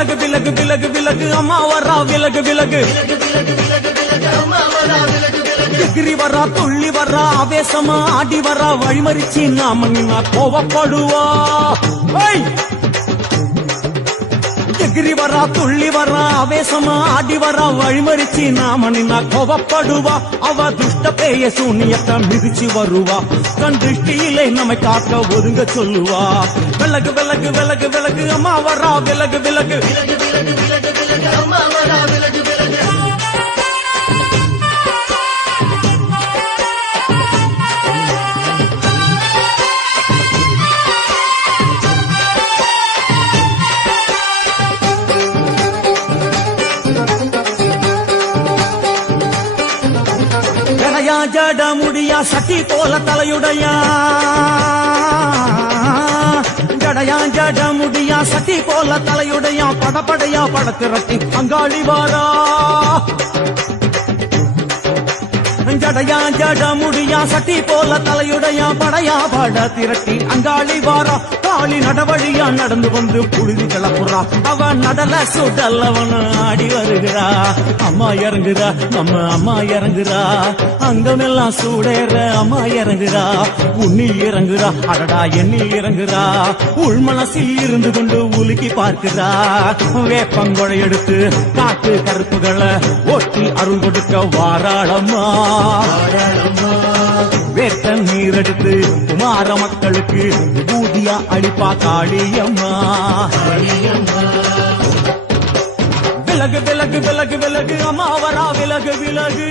விலகு விலகு விலகு விலகு அம்மா வரா விலகு விலகு எகிரி வரா துள்ளி வரா ஆவேசமா ஆடி வரா வழிமறிச்சு நாம நின்னா கோவப்படுவா எகிரி வரா துள்ளி வரா ஆவேசமா ஆடி வரா வழிமறிச்சு நாம நின்னா கோவப்படுவா அவ துஷ்ட பேய சூனியத்தை மிதிச்சு வருவா கண் திருஷ்டியிலே நம்மை காக்க ஒதுங்க சொல்லுவா விலகு விலகு விலகு விலகு அம்மா வரா விலகு விலகு அம்மா வரா விலகு விலகு ஜட முடியா சட்டி போல தலையுடையா ஜடையா ஜட முடியா சட்டி போல தலையுடையா படப்படையா படத்திரட்டி அங்காளி வாரா ஜடையா ஜட முடியா சட்டி போல தலையுடையா படையா பட திரட்டி அங்காளி வாரா காளி நடவழியா நடந்து வந்து புழுதி கிளப்புறா அவ நடல சுடல் அவன் ஆடி வருகிறா அம்மா இறங்குறா நம்ம அம்மா இறங்குறா அங்கமெல்லாம் சூடேற அம்மா இறங்குறா உன்னில் இறங்குறா அடடா எண்ணில் இறங்குறா உள் மனசில் இருந்து கொண்டு உலுக்கி பார்க்கிறா வேப்பங்கொழை எடுத்து காட்டு கருப்புகளை ஒட்டி அருள் கொடுக்க வாராளம்மா வேட்ட நீர் எடுத்து குமார மக்களுக்கு பூதியா அடிப்பா காளியம்மா விலகு விலகு விலகு விலகு அம்மா வரா விலகு விலகு